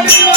Thank you.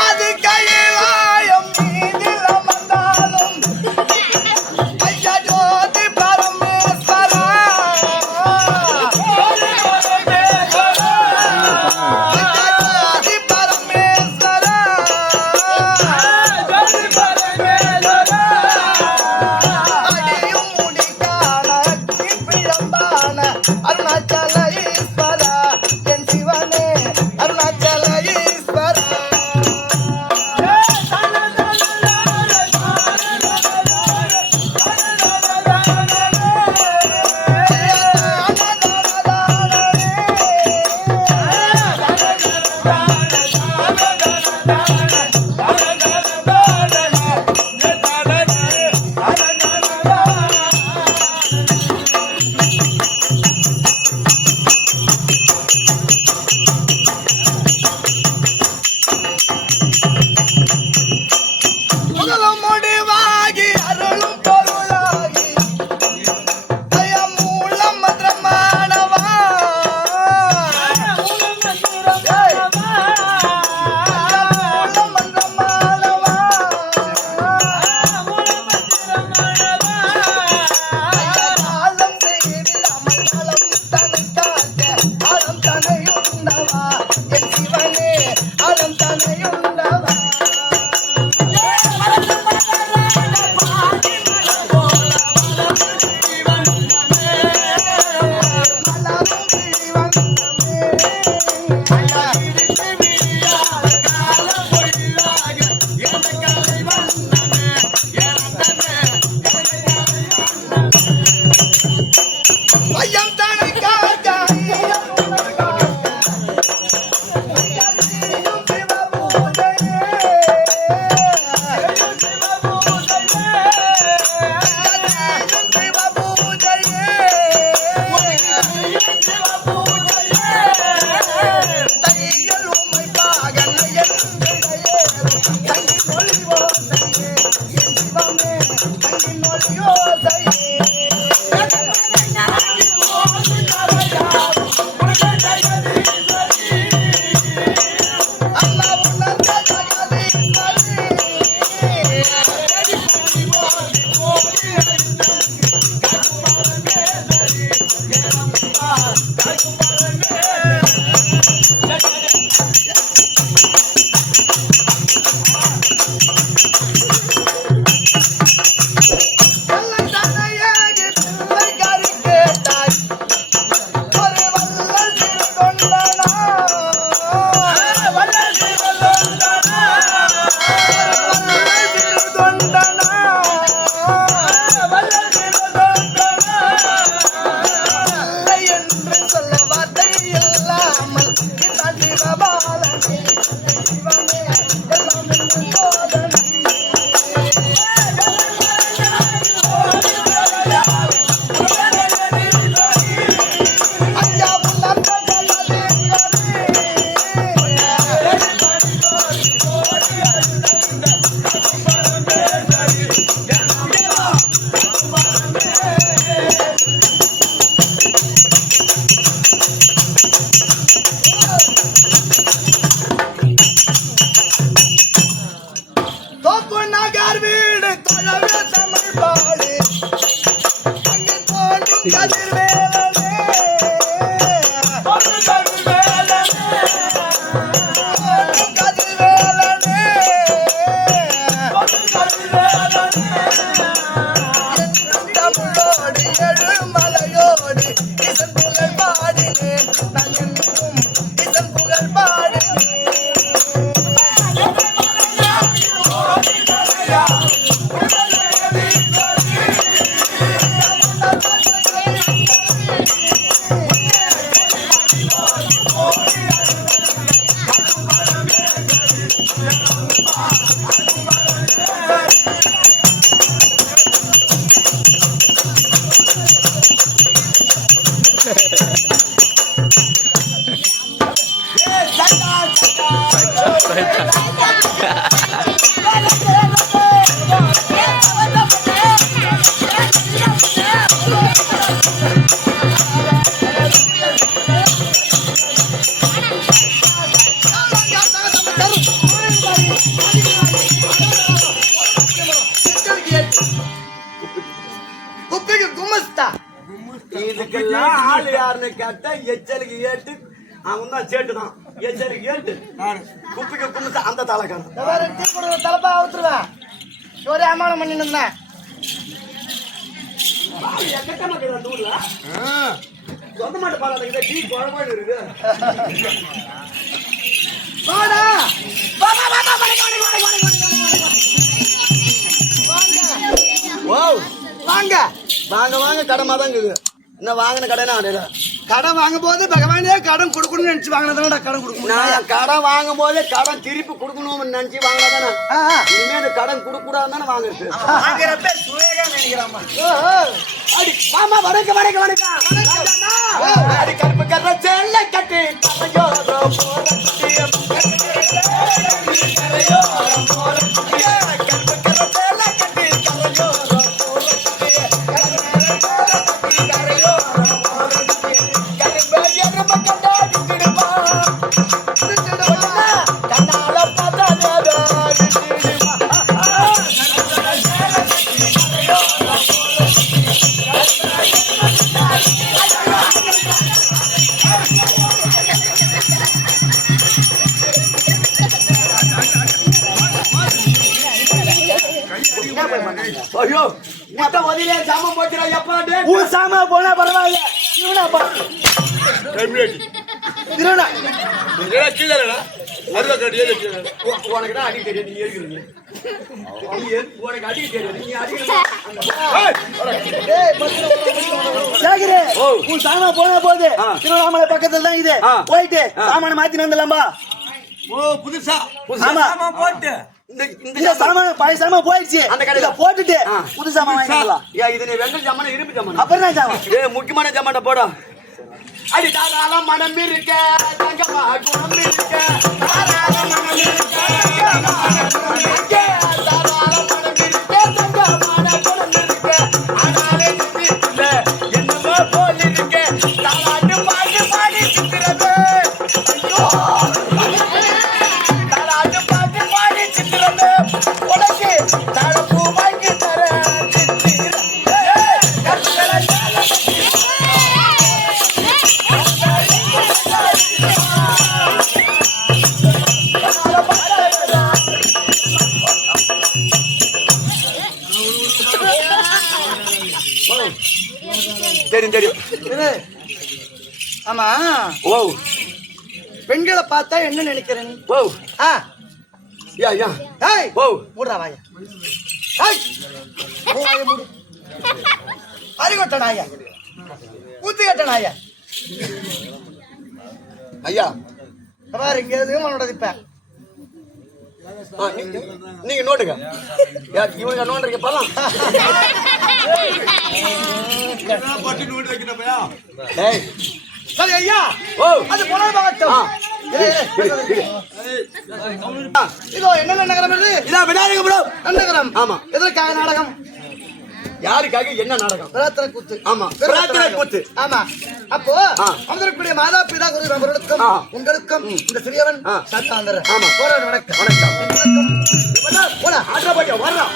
அது கையிலாயம் மீதில் அமர்ந்தாலும் ஐயா ஜோதி பரமேஸ்வரா ஜோதி பரமேஸ்வரா அடியும் முடிக்கான பிழம்பான அருணாச்சல ஈஸ்வரா என் சிவனே அருணாச்சல ஈஸ்வரா இதுக்கெல்லாம் ஆளு யாருன்னு கேட்டா எச்சலுக்கு ஏட்டு அவன் தான் சேட்டு தான் எச்சலுக்கு ஏட்டு குப்பிக்கு கும்பிட்டு அந்த தலைக்காரன் தலைப்பா அவுத்துருவேன் ஒரே அமானம் பண்ணி இருந்தேன் சொந்த மாட்டு பாலாங்க டீ குழம்பாடு இருக்கு வாங்க வாங்க வாங்க கடமா தான் இருக்குது என்ன வாங்கின கடனா கடன் வாங்கும் போது பகவானே கடன் கொடுக்கணும்னு நினைச்சு வாங்கினதானடா கடன் கொடுக்கணும். நான் கடன் வாங்கும் போதே கடன் திருப்பி கொடுக்கணும்னு நினைச்சு வாங்கினதானே இனிமே இந்த கடன் கொடுக்க கூடாதுன்னு வாங்குறது அடி மாமா வணக்கம் வணக்கம் வணக்கம் அடி கருப்பு கரை செல்ல கட்டி ஐயோ மொத்த ஒதிலே சாம போச்சுடா எப்பா ஊ சாம போனா பரவாயில்ல இவனா பா திருவண்ணா நீங்க கீழடா அருவா கட்டியே கீழ உனக்கு தான் அடி தெரியும் நீ ஏறிக்கிறீங்க உனக்கு அடி தெரியும் நீ அடிக்கிறீங்க ஜாகிரே ஊ சாம போனா போகுது திருவண்ணாமலை பக்கத்துல தான் இது போயிட்டு சாமான மாத்திட்டு வந்துடலாம்பா ஓ புதுசா சாமா போட்டு இந்த சாமான பழைய சாமான போயிடுச்சு அந்த கடையில போட்டுட்டு புது சாமான வாங்கிக்கலாம் இது நீ வெங்கல் ஜாமான இரும்பு ஜாமான அப்புறம் தான் சாமா முக்கியமான ஜாமான போடா அடி தாராள மனம் இருக்க தங்கமா குணம் இருக்க தாராள மனம் இருக்க தங்கமா குணம் இருக்க தாராள மனம் இருக்க தங்கமா குணம் இருக்க ஆனாலே இல்ல என்னமோ போல் இருக்க தாராட்டு பாட்டு பாடி சித்திரமே ஐயோ தாராட்டு பாட்டு பாடி சித்திரமே உனக்கு தழப்பு வாங்கி தர தெரியும் தெரியும் ஆமா ஓ பெண்களை பார்த்தா என்ன நினைக்கிற நீ ஓ யா யா ஏய் ஓ மூடுறா வாயா ஏய் வாயை மூடு அறிகொட்ட நாயா ஊத்தி கட்ட நாயா ஐயா பாரு இங்க எதுவும் உன்னோட இப்ப நீங்க நோட்டுங்க யார் இவங்க நோண்டுறீங்க பலாம் ஏய் சரி ஐயா ஓ அது புனர்பாகட்டும் இதோ என்னென்ன நகரம் இது இதா விநாயக ப்ரோ நகரம் ஆமா எதற்காக நாடகம் யாருக்காக என்ன நாடகம் பிரார்த்தனை கூத்து ஆமா பிரார்த்தனை கூத்து ஆமா அப்போ அமர்ந்திருக்கக்கூடிய மாதா பிதா குரு அவர்களுக்கும் உங்களுக்கும் இந்த சிறியவன் சாத்தாந்தர் ஆமா போராட வணக்கம் வணக்கம் போடா ஆட்ரா பாட்டியா வர்றா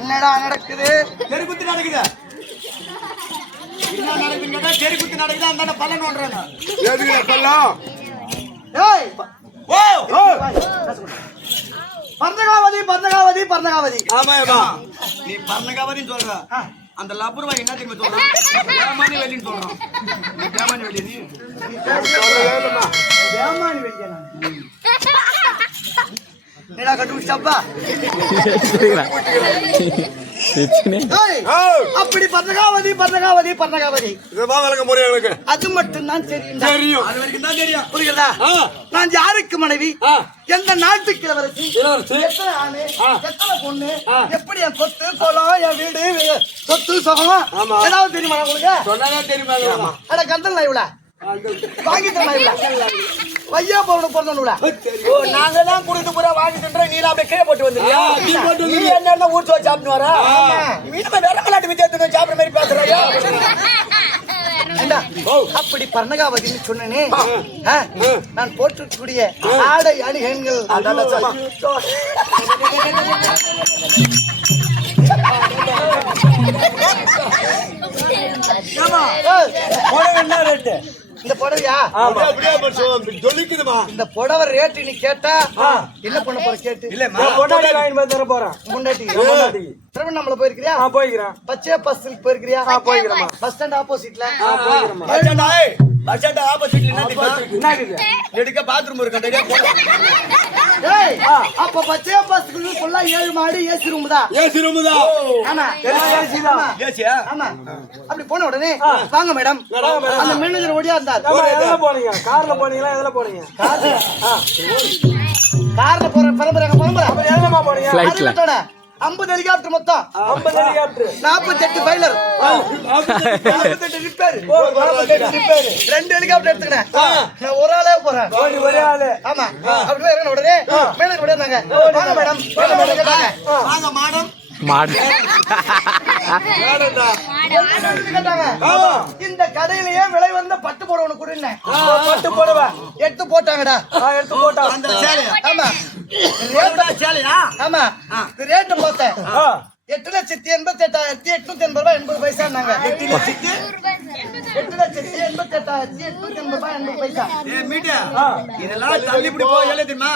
என்னடா நடக்குது? தெருக்குத்து நடக்குது. என்ன நடக்குதுன்னு கேட்டா தெருக்குத்து நடக்குது. அந்த பல்லன் ஓடுறாங்க. எதுக்குடா பல்லம்? ஏய் ஓ ஓ பர்ணகாவதி பர்ணகாவதி பர்ணகாவதி. ஆமாப்பா. நீ பர்ணகாவதின்னு சொல்ற. அந்த லப்பர்வா என்ன தெரியுமா சொல்றான்? ஏமானி வெள்ளின்னு சொல்றான். ஏமானி வெள்ளி நீ. ஏமானி வெள்ளியா? என்னடா கட்டுச்சப்பா? அப்படி பர்ணகாவதி பர்ணகாவதி பர்ணகாவதி. அது மட்டும் தான் தெரியும். அது வரைக்கும் தான் தெரியும். புரியுதா? நான் யாருக்கு மனைவி, எந்த நாட்டுக்கு இளவரசி, எத்தனை ஆணு, எத்தனை பொண்ணு, எப்படி என் சொத்து கோலம், என் வீடு, சொத்து சுகம் ஏதாவது தெரியுமா உங்களுக்கு? சொன்னாதான் தெரியுமா? அட கந்தல் இவ்வளோ வாங்கி தரலாம். வையா போன பிறந்தவங்களா நாங்க தான் குடுத்து பூரா வாங்கி தின்ற நீ அப்படியே கீழே போட்டு வந்துருக்கியா? நீ என்ன ஊர் வச்சு சாப்பிட்டு வர? மீனமா வேற விளையாட்டு வித்தியாசத்தை சாப்பிடுற மாதிரி பேசுறாயா? அப்படி பர்ணகாவதின்னு சொன்னனே, நான் போற்றக்கூடிய ஆடை அணிகன்கள் என்ன ரேட்டு இந்த புடவையா? இந்த புடவை ரேட்டு நீ கேட்டா என்ன பண்ண போற கேட்டு? முன்னாடி திருவண்ணாமலை போயிருக்கிறியா? போய்க்கிறேன். பச்சை பஸ் போயிருக்கிறியா? போய்க்கிறேன். பஸ் ஸ்டாண்ட் ஆப்போசிட்ல பாத்ரூம் இருக்கு. அப்ப பச்சை பஸ்க்கு ஃபுல்லா 7 மாடி ஏசி ரூம் தான். ஏசி ரூம் தான். ஆமா ஏசியா? ஆமா. அப்படி போன உடனே வாங்க மேடம், அந்த மேனேஜர் ஓடியா இருந்தார். எதுல போனீங்க? கார்ல போனீங்களா? எதுல போனீங்க? கார்ல போற பரம்பரை அப்புறம் எதுலமா போனீங்க? ஃளைட்ல. 50 ஹெலிகாப்டர் மொத்தம். 50 ஹெலிகாப்டர். 48 ஃபைலர். 48 ரிப்பேர். 2 ஹெலிகாப்டர் எடுத்துக்கிறேன். நான் ஒரு ஆளே போறேன். ஒரே ஆளு. ஆமா. அப்படியே இறங்க உடனே மேனேஜர் ஓடியா இருந்தாங்க. வாங்க மேடம். வாங்க மேடம். இந்த கடையிலேயே விலை வந்த பட்டு போட ஒண்ணு கொடுங்க. பட்டு போடுவா எடுத்து போட்டாங்கடா. எடுத்து போட்டா அந்த சேலை. ஆமா. சேலையா? ஆமா. ரேட் பார்த்தேன். 8,88,880 ரூபாய் 80 பைசா. 8,88,880 ஏ மீட்டா இதெல்லாம் தள்ளி இப்படி போய் எவ்வளவு தெரியுமா?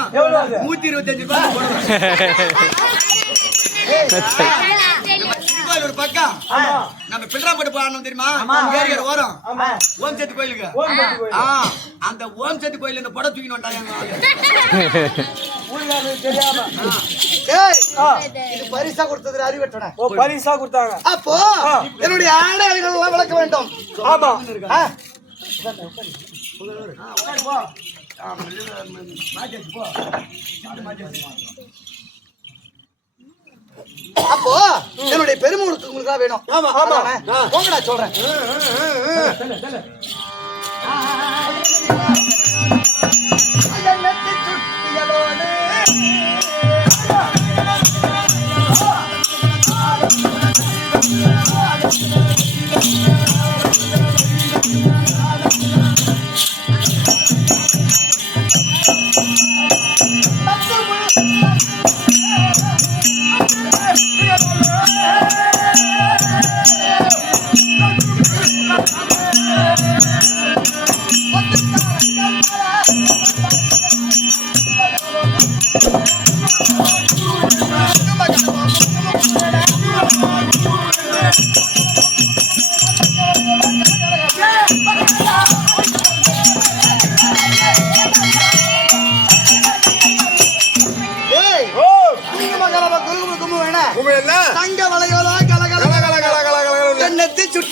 125 ரூபாய் போடுறோம். ஒரு பக்கம் நம்ம பிள்ளாம்பட்டு போனோம் தெரியுமா? ஏரியால ஓரம் ஓம் சக்தி கோயிலுக்கு. அந்த ஓம் சக்தி கோயில இந்த படம் தூக்கிட்டு வந்தாங்க. பரிசா கொடுத்தது அறிவட்டன. பரிசா கொடுத்தாங்க. அப்போ என்னுடைய ஆடைகள் எல்லாம் விளக்க வேண்டும். ஆமா. அப்போ என்னுடைய பெருமுழுக்கு உங்களுக்கு தான் வேணும். போங்கடா சொல்றேன்.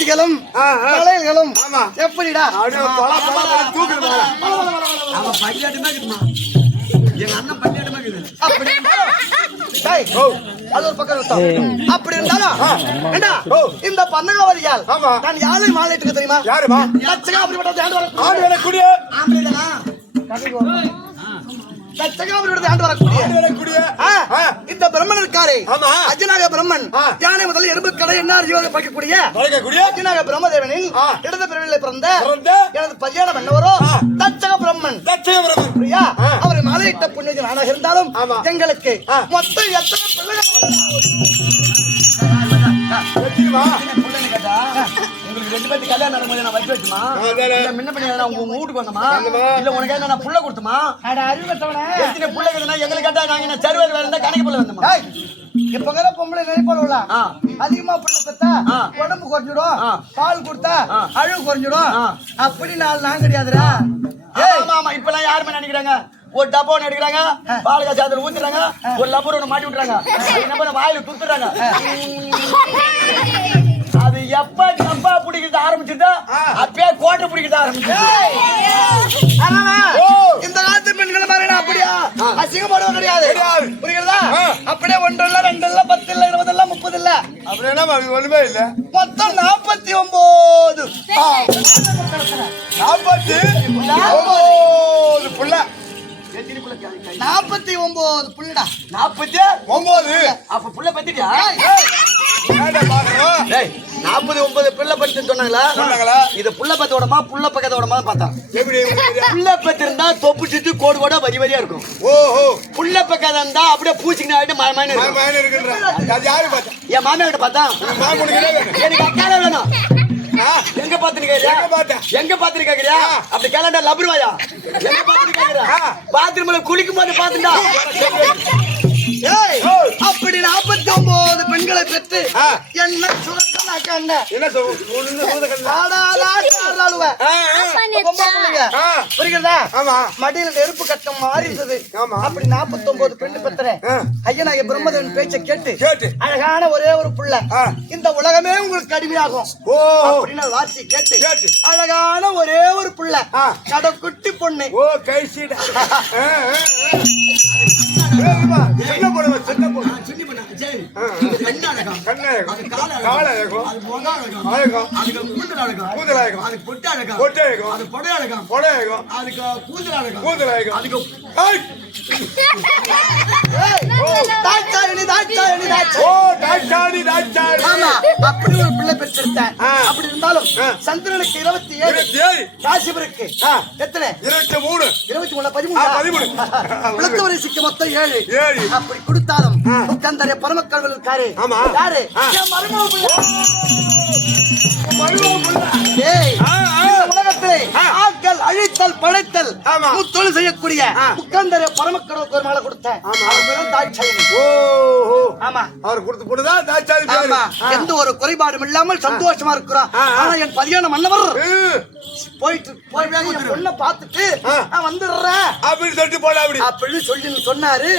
மூக்குத்திகளும் தலைகளும் எப்படிடா அவன் பள்ளியாட்டமே இருக்குமா எங்க அண்ணன் பள்ளியாட்டமே இருக்குது அப்படி டேய், அது ஒரு பக்கம் இருக்கட்டும். அப்படி இருந்தாலும் ஏண்டா, இந்த பன்னகாவதியால் நான் யாரை மாலையிட்டு தெரியுமா? யாருமா? லட்சகா அப்படிப்பட்ட ஆண்டு வரக்கூடிய ஆடு வரக்கூடிய ஆம்பளைதானா? லட்சகா அப்படிப்பட்ட ஆண்டு வரக்கூடிய இந்த பிரம்மன் இருக்காரே, அஜனாக பிரம்மன், யானை முதல் எறும்பு கடை என்ன ஜீவனை பார்க்கக்கூடிய அஜனாக பிரம்மதேவனில் இடது பிறவிலே பிறந்த எனது பையன மன்னவரோ தச்சக பிரம்மன். பிரியா, அவரை மாலையிட்ட புண்ணிய நானாக இருந்தாலும் எங்களுக்கு மொத்தம் எத்தனை பிள்ளைகள்? உங்களுக்கு 2 பேருக்கு கல்யாணம் நடக்கும்போது நான் வச்சு வச்சுமா இல்ல முன்ன பண்ணி உங்க வீட்டுக்கு வந்தமா இல்ல உனக்கு நான் புள்ள கொடுத்துமா? எத்தனை புள்ள இருக்குதுன்னா எங்களுக்கு கேட்டா நாங்க என்ன சர்வர் வேற இருந்தா கணக்கு புள்ள வந்தோமா? இப்ப பொம்பளை நினைப்பாளா அதிகமா புள்ள பெத்தா உடம்பு குறைஞ்சிடும், பால் கொடுத்தா அழுவு குறைஞ்சிடும், அப்படி நான் கிடையாதுடா. ஆமா இப்ப எல்லாம் யாருமே நினைக்கிறாங்க ஒரு டப்பா ஒண்ணு எடுக்கிறாங்க பால் காய்ச்சி அதுல ஊத்துறாங்க ஒரு லப்பர் ஒண்ணு மாட்டி விட்டுறாங்க நம்ம வாயில துத்துறாங்க. அது எப்ப டப்பா பிடிக்கிறது ஆரம்பிச்சுட்டா அப்பயே கோட்டை பிடிக்கிறது ஆரம்பிச்சு. இந்த காலத்து பெண்களை மாதிரி அப்படியா அசிங்கப்படுவது கிடையாது, புரியுறதா? அப்படியே 1 இல்ல 2 இல்ல 10 இல்ல 20 இல்ல 30 இல்ல அப்படி என்ன ஒண்ணுமே இல்ல, மொத்தம் 49 புள்ள 49 புள்ளடா. 49 அப்ப புள்ள பத்திட்டியா? 49 புள்ள பத்தி சொன்னாங்களா? இது புள்ள பத்தோடமா புள்ள பக்கத்தோடமா பார்த்தா புள்ள பத்தி இருந்தா தொப்பு சுத்தி கோடு கோடா வரி வரியா இருக்கும். ஓஹோ, புள்ள பக்கத்தை இருந்தா அப்படியே பூச்சிக்கு ஆயிட்டு மாயமான என் மாமியா கிட்ட பார்த்தா எனக்கு அக்கால வேணும். எங்க பாத்துன்னு கேக்குறியா? அப்படி கேளண்டா லபுருவாயா எங்க பாத்துன்னு கேக்குறா? பாத்ரூம்ல குளிக்கும் போது பாத்துட்டா அப்படி 49 பெண்களை பெற்று என்ன சுரக்கண்ண புரியுதா? மடியில நெருப்பு கட்டம் மாறி இருந்தது. அப்படி 49 பெண்ணு பெற்றேன். ஐயனாய பிரம்மதேவன் பேச்சை கேட்டு அழகான ஒரே ஒரு புள்ள, இந்த உலகமே உங்களுக்கு அடிமையாகும் அப்படின்னு வாசி கேட்டு அழகான ஒரே ஒரு புள்ள, கட குட்டி பொண்ணு. ஓ கைசிடா அப்படி ஒரு பிள்ளை பெற்றிருந்தேன். அப்படி இருந்தாலும் சந்திரனுக்கு 27, ராசிபருக்கு எத்தனை? 23, 13, 13 மொத்தம் 7. அப்படி கொடுத்தாலும் முக்கந்தரே பரமக்கடவுள் இருக்காரு. யாரு? உலகத்திலே ஆக்கல் அழித்தல் படைத்தல் முத்தொழில் செய்யக்கூடிய முக்கந்தரே பரமக்கடவுள் ஒரு மாலை கொடுத்தேன். அவர் கொடுத்து போட்டுதான் தாய்ச்சாலி. எந்த ஒரு குறைபாடும் இல்லாமல் சந்தோஷமா இருக்கிறோம். ஆனா என் பதியான மன்னவர் போயிட்டு பொண்ணை பார்த்துட்டு நான் வந்துடுறேன் அப்படின்னு சொல்லிட்டு போல அப்படின்னு சொல்லி சொன்னாரு.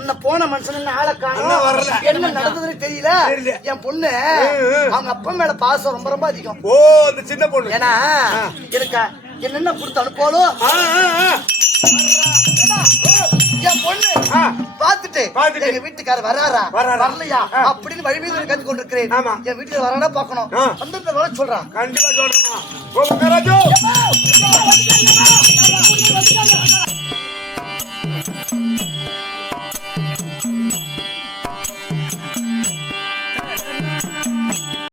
இந்த போன மனுஷன் ஆளை காணோம், என்ன நடந்ததுன்னு தெரியல. என் பொண்ணு அவங்க அப்பா மேல பாசம் ரொம்ப ரொம்ப அதிகம். ஓ, அந்த சின்ன பொண்ணு. ஏன்னா எனக்கு என்னென்ன கொடுத்து அனுப்போலும் என் பொண்ணு பாத்துட்டு எங்க வீட்டுக்காரர் வராரா வரலையா அப்படின்னு வழி மீது கத்து கொண்டிருக்கிறேன். என் வீட்டுக்கு வரானா பாக்கணும். வந்து வர சொல்றான். கண்டிப்பா சொல்றேன்.